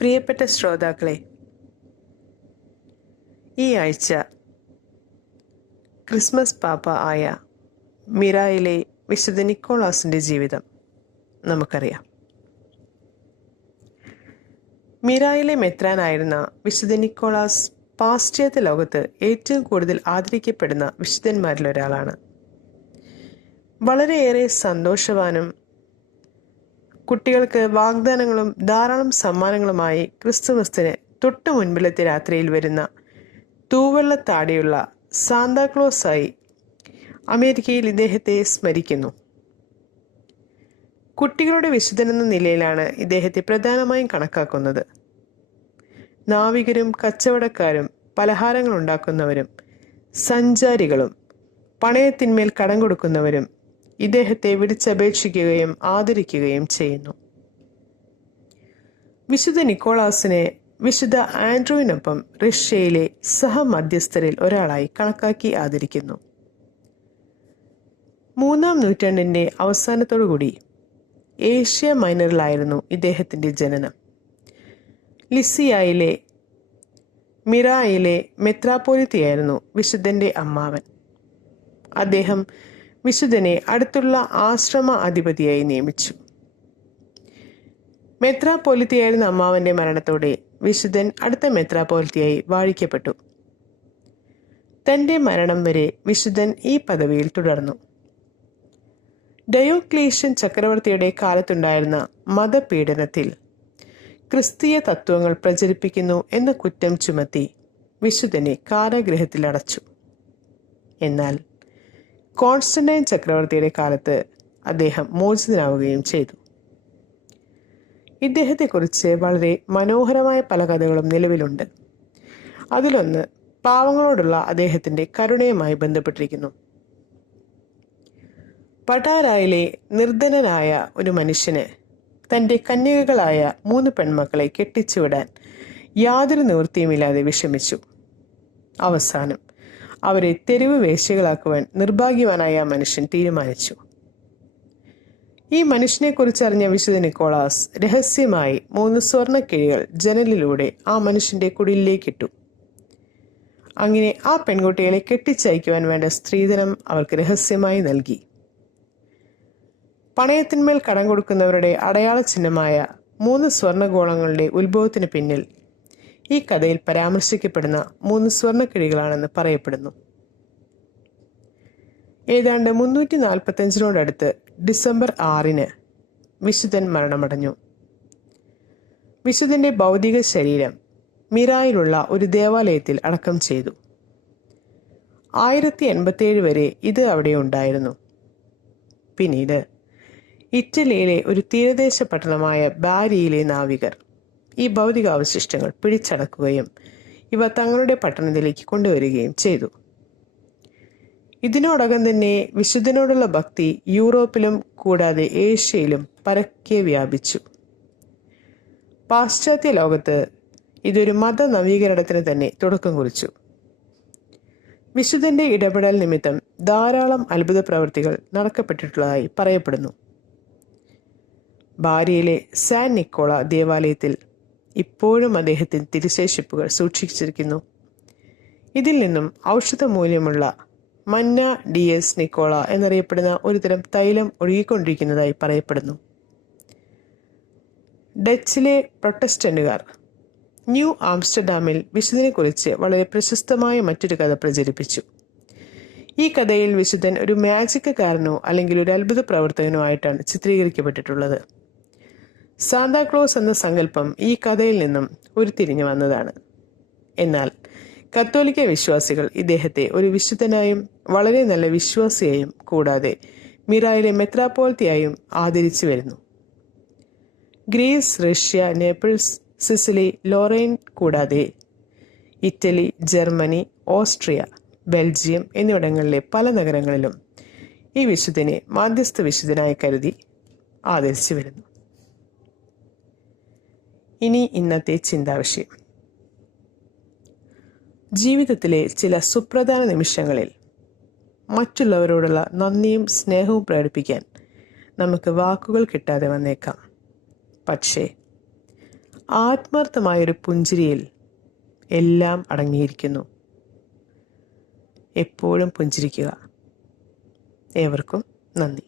പ്രിയപ്പെട്ട ശ്രോതാക്കളെ, ഈ ആഴ്ച ക്രിസ്മസ് പാപ്പ ആയ മിറായിലെ വിശുദ്ധ നിക്കോളാസിൻ്റെ ജീവിതം നമുക്കറിയാം. മിറായിലെ മെത്രാനായിരുന്ന വിശുദ്ധ നിക്കോളാസ് പാശ്ചാത്യ ലോകത്ത് ഏറ്റവും കൂടുതൽ ആദരിക്കപ്പെടുന്ന വിശുദ്ധന്മാരിൽ ഒരാളാണ്. വളരെയേറെ സന്തോഷവാനും കുട്ടികൾക്ക് വാഗ്ദാനങ്ങളും ധാരാളം സമ്മാനങ്ങളുമായി ക്രിസ്തുമസിന് തൊട്ടു മുൻപിലത്തെ രാത്രിയിൽ വരുന്ന തൂവെള്ളത്താടിയുള്ള സാന്താക്ലോസായി അമേരിക്കയിൽ ഇദ്ദേഹത്തെ സ്മരിക്കുന്നു. കുട്ടികളുടെ വിശുദ്ധനെന്ന നിലയിലാണ് ഇദ്ദേഹത്തെ പ്രധാനമായും കണക്കാക്കുന്നത്. നാവികരും കച്ചവടക്കാരും പലഹാരങ്ങൾ ഉണ്ടാക്കുന്നവരും സഞ്ചാരികളും പണയത്തിന്മേൽ കടം കൊടുക്കുന്നവരും ഇദ്ദേഹത്തെ വിളിച്ചപേക്ഷിക്കുകയും ആദരിക്കുകയും ചെയ്യുന്നു. വിശുദ്ധ നിക്കോളാസിനെ വിശുദ്ധ ആൻഡ്രൂവിനൊപ്പം റഷ്യയിലെ സഹമധ്യസ്ഥരിൽ ഒരാളായി കണക്കാക്കി ആദരിക്കുന്നു. 3-ാം നൂറ്റാണ്ടിൻ്റെ അവസാനത്തോടുകൂടി ഏഷ്യ മൈനറിലായിരുന്നു ഇദ്ദേഹത്തിൻ്റെ ജനനം. ലിസിയയിലെ മിറായിലെ മെത്രാപ്പോലിത്തയായിരുന്നു വിശുദ്ധൻ്റെ അമ്മാവൻ. അദ്ദേഹം വിശുദ്ധനെ അടുത്തുള്ള ആശ്രമ അധിപതിയായി നിയമിച്ചു. മെത്രാപ്പോലിത്തയായിരുന്ന അമ്മാവന്റെ മരണത്തോടെ വിശുദ്ധൻ അടുത്ത മെത്രാപ്പോലിത്തയായി വാഴിക്കപ്പെട്ടു. തന്റെ മരണം വരെ വിശുദ്ധൻ ഈ പദവിയിൽ തുടർന്നു. ഡയോക്ലീഷ്യൻ ചക്രവർത്തിയുടെ കാലത്തുണ്ടായിരുന്ന മതപീഡനത്തിൽ ക്രിസ്തീയ തത്വങ്ങൾ പ്രചരിപ്പിക്കുന്നു എന്ന കുറ്റം ചുമത്തി വിശുദ്ധനെ കാരാഗൃഹത്തിൽ അടച്ചു. എന്നാൽ കോൺസ്റ്റന്റൈൻ ചക്രവർത്തിയുടെ കാലത്ത് അദ്ദേഹം മോചിതനാവുകയും ചെയ്തു. ഇദ്ദേഹത്തെക്കുറിച്ച് വളരെ മനോഹരമായ പല കഥകളും നിലവിലുണ്ട്. അതിലൊന്ന് പാവങ്ങളോടുള്ള അദ്ദേഹത്തിന്റെ കരുണയുമായി ബന്ധപ്പെട്ടിരിക്കുന്നു. പട്ടാരായിലെ നിർധനനായ ഒരു മനുഷ്യന് തൻ്റെ കന്യകകളായ 3 പെൺമക്കളെ കെട്ടിച്ചുവിടാൻ യാതൊരു നിവൃത്തിയുമില്ലാതെ വിഷമിച്ചു. അവസാനം അവരെ തെരുവ് വേശ്യകളാക്കുവാൻ നിർഭാഗ്യവാനായ ആ മനുഷ്യൻ തീരുമാനിച്ചു. ഈ മനുഷ്യനെക്കുറിച്ച് അറിഞ്ഞ വിശുദ്ധ നിക്കോളാസ് രഹസ്യമായി 3 സ്വർണ്ണക്കിഴികൾ ജനലിലൂടെ ആ മനുഷ്യന്റെ കുടിലിലേക്കിട്ടു. അങ്ങനെ ആ പെൺകുട്ടികളെ കെട്ടിച്ചയക്കുവാൻ വേണ്ട സ്ത്രീധനം അവർക്ക് രഹസ്യമായി നൽകി. പണയത്തിന്മേൽ കടം കൊടുക്കുന്നവരുടെ അടയാള ചിഹ്നമായ 3 സ്വർണ്ണഗോളങ്ങളുടെ ഉത്ഭവത്തിന് പിന്നിൽ ഈ കഥയിൽ പരാമർശിക്കപ്പെടുന്ന 3 സ്വർണ്ണക്കിഴികളാണെന്ന് പറയപ്പെടുന്നു. ഏതാണ്ട് 345 ഡിസംബർ 6 വിശുദ്ധൻ മരണമടഞ്ഞു. വിശുദ്ധന്റെ ഭൗതിക ശരീരം മിറായിലുള്ള ഒരു ദേവാലയത്തിൽ അടക്കം ചെയ്തു. 1087 വരെ ഇത് അവിടെ ഉണ്ടായിരുന്നു. പിന്നീട് ഇറ്റലിയിലെ ഒരു തീരദേശ പട്ടണമായ ബാരിയിലെ നാവികർ ഈ ഭൗതികാവശിഷ്ടങ്ങൾ പിടിച്ചടക്കുകയും ഇവ തങ്ങളുടെ പട്ടണത്തിലേക്ക് കൊണ്ടുവരികയും ചെയ്തു. ഇതിനോടകം തന്നെ വിശുദ്ധനോടുള്ള ഭക്തി യൂറോപ്പിലും കൂടാതെ ഏഷ്യയിലും പരക്കെ വ്യാപിച്ചു. പാശ്ചാത്യ ലോകത്ത് ഇതൊരു മത നവീകരണത്തിന് തന്നെ തുടക്കം കുറിച്ചു. വിശുദ്ധന്റെ ഇടപെടൽ നിമിത്തം ധാരാളം അത്ഭുത പ്രവൃത്തികൾ നടക്കപ്പെട്ടിട്ടുള്ളതായി പറയപ്പെടുന്നു. ബാരിയിലെ സാൻ നിക്കോള ദേവാലയത്തിൽ ഇപ്പോഴും അദ്ദേഹത്തിന്റെ തിരുശേഷിപ്പുകൾ സൂക്ഷിച്ചിരിക്കുന്നു. ഇതിൽ നിന്നും ഔഷധ മൂല്യമുള്ള മന്ന ഡിയസ് നിക്കോള എന്നറിയപ്പെടുന്ന ഒരുതരം തൈലം ഒഴുകിക്കൊണ്ടിരിക്കുന്നതായി പറയപ്പെടുന്നു. ഡച്ചിലെ പ്രൊട്ടസ്റ്റന്റുകാർ ന്യൂ ആംസ്റ്റർഡാമിൽ വിശുദ്ധനെക്കുറിച്ച് വളരെ പ്രശസ്തമായ മറ്റൊരു കഥ പ്രചരിപ്പിച്ചു. ഈ കഥയിൽ വിശുദ്ധൻ ഒരു മാജിക്കാരനോ അല്ലെങ്കിൽ ഒരു അത്ഭുത പ്രവർത്തകനോ ആയിട്ടാണ് ചിത്രീകരിക്കപ്പെട്ടിട്ടുള്ളത്. സാന്താക്ലോസ് എന്ന സങ്കല്പം ഈ കഥയിൽ നിന്നും ഉരുത്തിരിഞ്ഞു വന്നതാണ്. എന്നാൽ കത്തോലിക്ക വിശ്വാസികൾ ഇദ്ദേഹത്തെ ഒരു വിശുദ്ധനായും വളരെ നല്ല വിശ്വാസിയായും കൂടാതെ മിറായിലെ മെത്രാപ്പോലിത്തയായും ആദരിച്ചു വരുന്നു. Greece, Russia, Naples, Sicily, Lorraine കൂടാതെ ഇറ്റലി, ജർമ്മനി, ഓസ്ട്രിയ, ബെൽജിയം എന്നിവിടങ്ങളിലെ പല നഗരങ്ങളിലും ഈ വിശുദ്ധനെ മാധ്യസ്ഥ വിശുദ്ധനായി കരുതി ആദരിച്ചു വരുന്നു. ഇനി ഇന്നത്തെ ചിന്താവിഷയം. ജീവിതത്തിലെ ചില സുപ്രധാന നിമിഷങ്ങളിൽ മറ്റുള്ളവരോടുള്ള നന്ദിയും സ്നേഹവും പ്രകടിപ്പിക്കാൻ നമുക്ക് വാക്കുകൾ കിട്ടാതെ വന്നേക്കാം. പക്ഷേ ആത്മാർത്ഥമായൊരു പുഞ്ചിരിയിൽ എല്ലാം അടങ്ങിയിരിക്കുന്നു. എപ്പോഴും പുഞ്ചിരിക്കുക. ഏവർക്കും നന്ദി.